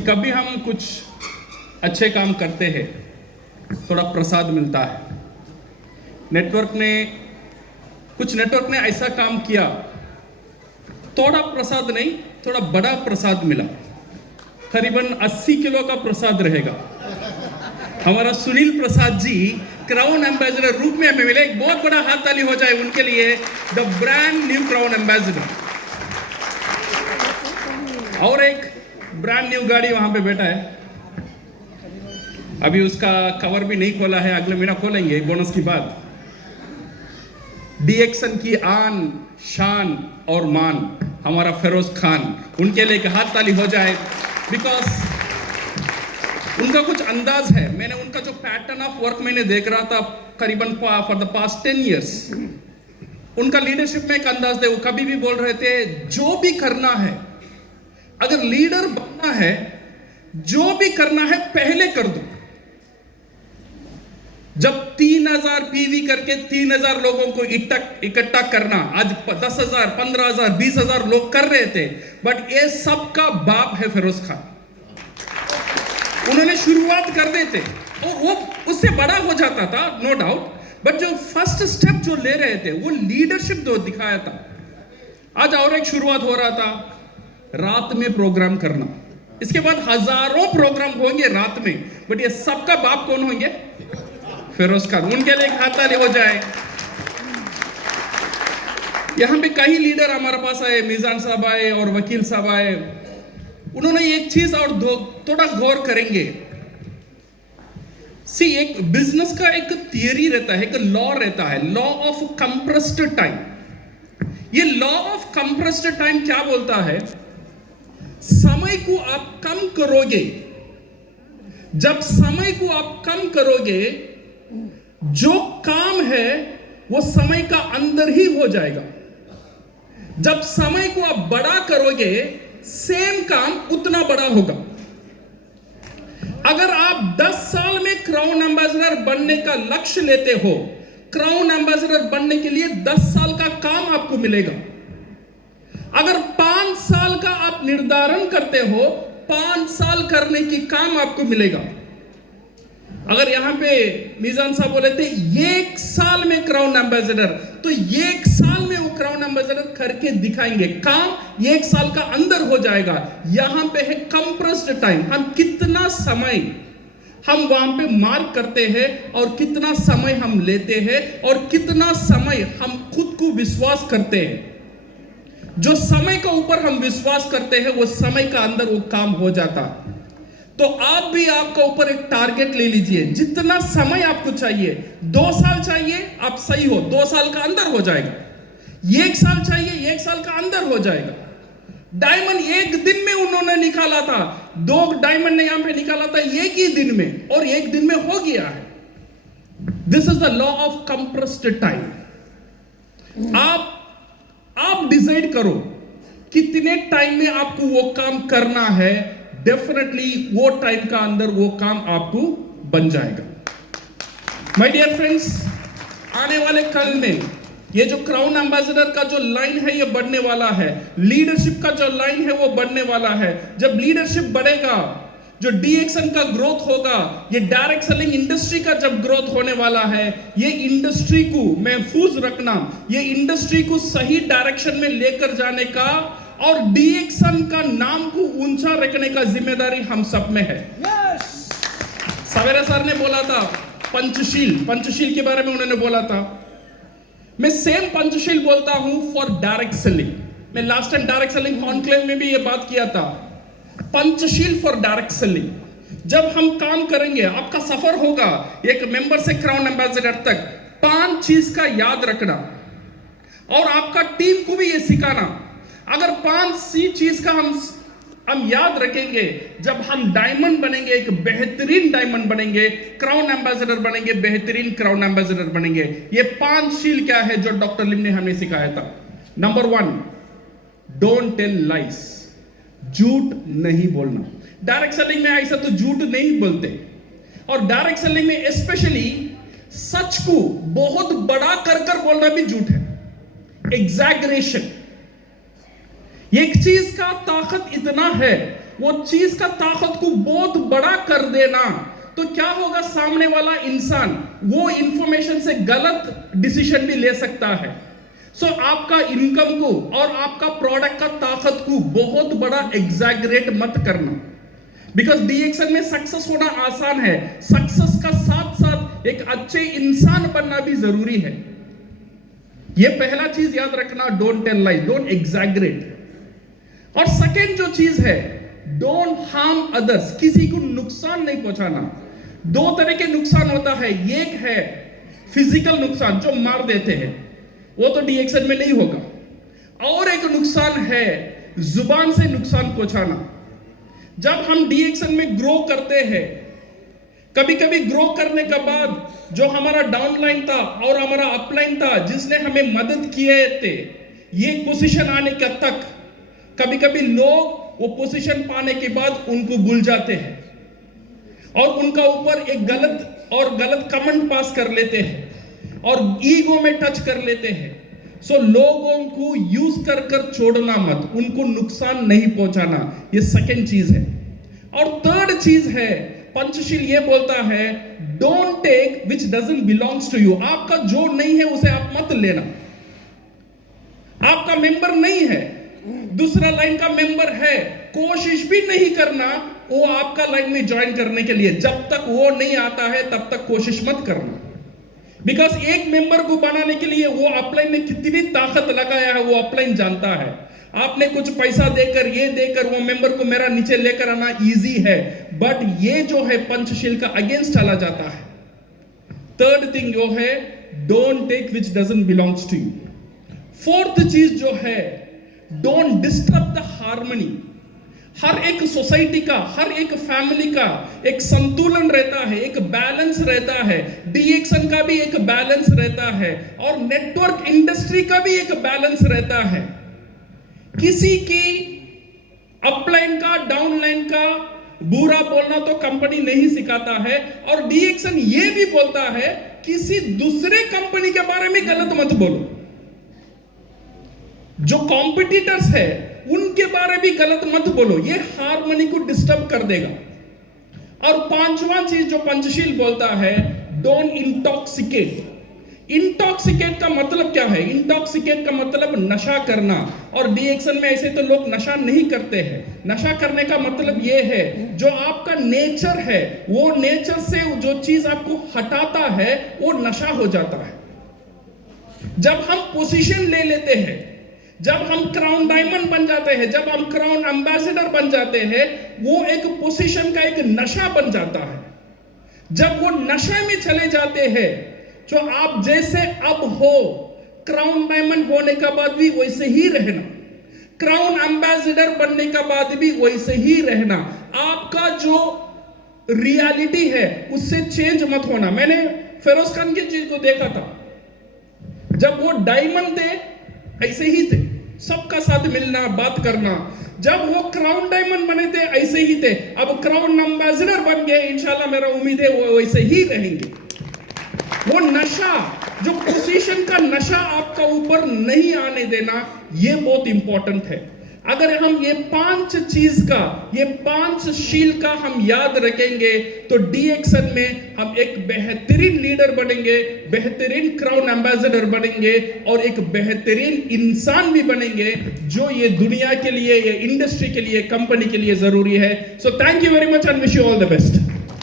कभी हम कुछ अच्छे काम करते हैं, थोड़ा प्रसाद मिलता है। नेटवर्क ने ऐसा काम किया, थोड़ा प्रसाद नहीं, थोड़ा बड़ा प्रसाद मिला। करीबन 80 किलो का प्रसाद रहेगा। हमारा सुनील प्रसाद जी क्राउन एम्बेसडर रूप में हमें मिले। एक बहुत बड़ा हाथ ताली हो जाए उनके लिए, the brand new crown ambassador. और एक ब्रांड न्यू गाड़ी वहां पे बैठा है। अभी उसका कवर भी नहीं खोला है, अगले महीना खोलेंगे बोनस की बात। डीएक्सन की आन शान और मान हमारा फिरोज खान, उनके लिए एक हाथ ताली हो जाए। बिकॉज उनका कुछ अंदाज है। मैंने उनका जो पैटर्न ऑफ वर्क मैंने देख रहा था करीबन फॉर द पास्ट 10 years, उनका लीडरशिप में एक अंदाज थे। वो कभी भी बोल रहे थे, जो भी करना है, अगर लीडर बनना है, जो भी करना है पहले कर दो। जब 3000 पीवी करके 3000 लोगों को इकट्ठा करना, आज 10,000, 15,000, 20,000 लोग कर रहे थे, बट ये सबका बाप है फिरोज खान। उन्होंने शुरुआत कर देते और वो उससे बड़ा हो जाता था, नो डाउट, बट जो फर्स्ट स्टेप जो ले रहे थे वो लीडरशिप जो दिखाया था। आज और एक शुरुआत हो रहा था, रात में प्रोग्राम करना। इसके बाद हजारों प्रोग्राम होंगे रात में, बट ये सबका बाप कौन होंगे? फिरोज खान। उनके लिए एक हाथ ताली हो जाए। यहां पे कई लीडर हमारे पास आए, मीजान साहब आए और वकील साहब आए। उन्होंने एक चीज और थोड़ा गौर करेंगे। एक बिजनेस का एक थियरी रहता है, एक लॉ रहता है, लॉ ऑफ कंप्रेस्ड टाइम। ये लॉ ऑफ कंप्रेस्ड टाइम क्या बोलता है? समय को आप कम करोगे, जब समय को आप कम करोगे, जो काम है वो समय का अंदर ही हो जाएगा। जब समय को आप बड़ा करोगे, सेम काम उतना बड़ा होगा। अगर आप 10 साल में क्राउन एम्बेसडर बनने का लक्ष्य लेते हो, क्राउन एम्बेसडर बनने के लिए 10 साल का काम आपको मिलेगा। अगर 5 साल का आप निर्धारण करते हो, 5 साल करने की काम आपको मिलेगा। अगर यहां पे मीजान साहब बोले थे 1 साल में क्राउन एम्बेसडर, तो 1 साल में वो क्राउन एम्बेसडर करके दिखाएंगे। काम 1 साल का अंदर हो जाएगा। यहां पे है कंप्रेस्ड टाइम। हम कितना समय हम वहां पे मार्क करते हैं और कितना समय हम लेते हैं और कितना समय हम खुद को विश्वास करते हैं। जो समय के ऊपर हम विश्वास करते हैं, वो समय का अंदर वो काम हो जाता। तो आप भी आपका ऊपर एक टारगेट ले लीजिए। जितना समय आपको चाहिए, 2 साल चाहिए, आप सही हो, 2 साल का अंदर हो जाएगा। 1 साल चाहिए, 1 साल का अंदर हो जाएगा। डायमंड 1 दिन में उन्होंने निकाला था, 2 डायमंड ने यहां पे निकाला था 1 ही दिन में, और 1 दिन में हो गया है। This is the law of compressed time. आप डिसाइड करो कितने टाइम में आपको वो काम करना है। डेफिनेटली वो टाइम का अंदर वो काम आपको बन जाएगा। माय डियर फ्रेंड्स, आने वाले कल में ये जो क्राउन एम्बेसडर का जो लाइन है ये बढ़ने वाला है। लीडरशिप का जो लाइन है वो बढ़ने वाला है। जब लीडरशिप बढ़ेगा, जो डीएक्सन का ग्रोथ होगा, ये डायरेक्ट सेलिंग इंडस्ट्री का जब ग्रोथ होने वाला है, ये इंडस्ट्री को महफूज रखना, ये इंडस्ट्री को सही डायरेक्शन में लेकर जाने का और डीएक्सन का नाम को ऊंचा रखने का जिम्मेदारी हम सब में है। सवेरा सर ने बोला था पंचशील के बारे में उन्होंने बोला था। मैं सेम पंचशील बोलता हूं फॉर डायरेक्ट सेलिंग। मैं last time direct selling conclave में भी ये बात किया था। Panchsheel for direct selling. जब हम काम करेंगे, आपका सफर होगा एक मेंबर से क्राउन एम्बेसडर तक, 5 चीज का याद रखना और आपका टीम को भी ये सिखाना। अगर 5 चीज का हम याद रखेंगे, जब हम डायमंड बनेंगे, एक बेहतरीन डायमंड बनेंगे, क्राउन एम्बेसडर बनेंगे, बेहतरीन क्राउन एम्बेसडर बनेंगे। ये 5 शील क्या है जो डॉक्टर लिम ने हमें सिखाया था? Number 1, don't tell lies. झूठ नहीं बोलना। डायरेक्ट सेलिंग में ऐसा तो झूठ नहीं बोलते, और डायरेक्ट सेलिंग में स्पेशली सच को बहुत बड़ा कर बोलना भी झूठ है। एग्जैगरेशन। एक चीज का ताकत इतना है वो चीज का ताकत को बहुत बड़ा कर देना, तो क्या होगा, सामने वाला इंसान वो इंफॉर्मेशन से गलत डिसीजन भी ले सकता है। सो आपका इनकम को और आपका प्रोडक्ट का ताकत को बहुत बड़ा एग्जैगरेट मत करना, बिकॉज डीएक्सन में सक्सेस होना आसान है, सक्सेस का साथ साथ एक अच्छे इंसान बनना भी जरूरी है। ये पहला चीज याद रखना, don't tell lies, don't exaggerate. और सेकेंड जो चीज है, डोंट हार्म अदर्स, किसी को नुकसान नहीं पहुंचाना। दो तरह के नुकसान होता है, एक है फिजिकल नुकसान जो मार देते हैं, वो तो डीएक्सन में नहीं होगा, और एक नुकसान है जुबान से नुकसान पहुंचाना। जब हम डीएक्सन में ग्रो करते हैं, कभी कभी ग्रो करने के बाद जो हमारा डाउनलाइन था और हमारा अपलाइन था, जिसने हमें मदद किए थे ये पोजीशन आने का तक, कभी कभी लोग वो पोजीशन पाने के बाद उनको भूल जाते हैं और उनका ऊपर एक गलत कमेंट पास कर लेते हैं और ईगो में टच कर लेते हैं। सो लोगों को यूज कर छोड़ना मत, उनको नुकसान नहीं पहुंचाना, ये सेकंड चीज है। और थर्ड चीज है, पंचशील ये बोलता है, don't take which doesn't belongs to you. आपका जो नहीं है उसे आप मत लेना। आपका मेंबर नहीं है, दूसरा लाइन का मेंबर है, कोशिश भी नहीं करना वो आपका लाइन में ज्वाइन करने के लिए। जब तक वो नहीं आता है तब तक कोशिश मत करना, बिकॉज एक मेंबर को बनाने के लिए वो अपलाइन में कितनी ताकत लगाया है वो अपलाइन जानता है। आपने कुछ पैसा देकर, ये देकर वो मेंबर को मेरा नीचे लेकर आना इजी है, बट ये जो है पंचशील का अगेंस्ट चला जाता है। थर्ड थिंग जो है, don't take which doesn't belongs to you. Fourth चीज जो है, डोंट डिस्टर्ब द हार्मनी। हर एक सोसाइटी का, हर एक फैमिली का एक संतुलन रहता है, एक बैलेंस रहता है। डीएक्सन का भी एक बैलेंस रहता है और नेटवर्क इंडस्ट्री का भी एक बैलेंस रहता है। किसी की अपलाइन का, डाउनलाइन का बुरा बोलना तो कंपनी नहीं सिखाता है, और डीएक्सन ये भी बोलता है किसी दूसरे कंपनी के बारे में गलत मत बोलो। जो कॉम्पिटिटर्स है उनके बारे में गलत मत बोलो, ये हार्मनी को डिस्टर्ब कर देगा। और पांचवा चीज जो पंचशील बोलता है, डोंट इंटॉक्सिकेट। इंटॉक्सिकेट का मतलब क्या है? इंटॉक्सिकेट का मतलब नशा करना, और डीएक्सन में ऐसे तो लोग नशा नहीं करते हैं। नशा करने का मतलब ये है, जो आपका नेचर है वो नेचर से जो चीज आपको हटाता है वो नशा हो जाता है। जब हम पोजीशन ले लेते हैं, जब हम क्राउन डायमंड बन जाते हैं, जब हम क्राउन एम्बेसडर बन जाते हैं, वो एक पोजीशन का एक नशा बन जाता है। जब वो नशे में चले जाते हैं, जो आप जैसे अब हो, क्राउन डायमंड होने के बाद भी वैसे ही रहना, क्राउन एम्बेसडर बनने के बाद भी वैसे ही रहना। आपका जो रियलिटी है उससे चेंज मत होना। मैंने फिरोज खान की चीज को देखा था, जब वो डायमंड थे ऐसे ही थे, सबका साथ मिलना, बात करना। जब वो क्राउन डायमंड बने थे ऐसे ही थे, अब क्राउन एम्बेसडर बन गए, इंशाल्लाह मेरा उम्मीद है वो वैसे ही रहेंगे। वो नशा, जो पोजीशन का नशा आपका ऊपर नहीं आने देना, ये बहुत इंपॉर्टेंट है। अगर हम ये पांच चीज का, ये पांच शील का हम याद रखेंगे तो डीएक्सन में हम एक बेहतरीन लीडर बनेंगे, बेहतरीन क्राउन एम्बेसडर बनेंगे और एक बेहतरीन इंसान भी बनेंगे, जो ये दुनिया के लिए, ये इंडस्ट्री के लिए, कंपनी के लिए जरूरी है। So thank you very much and wish you all the best.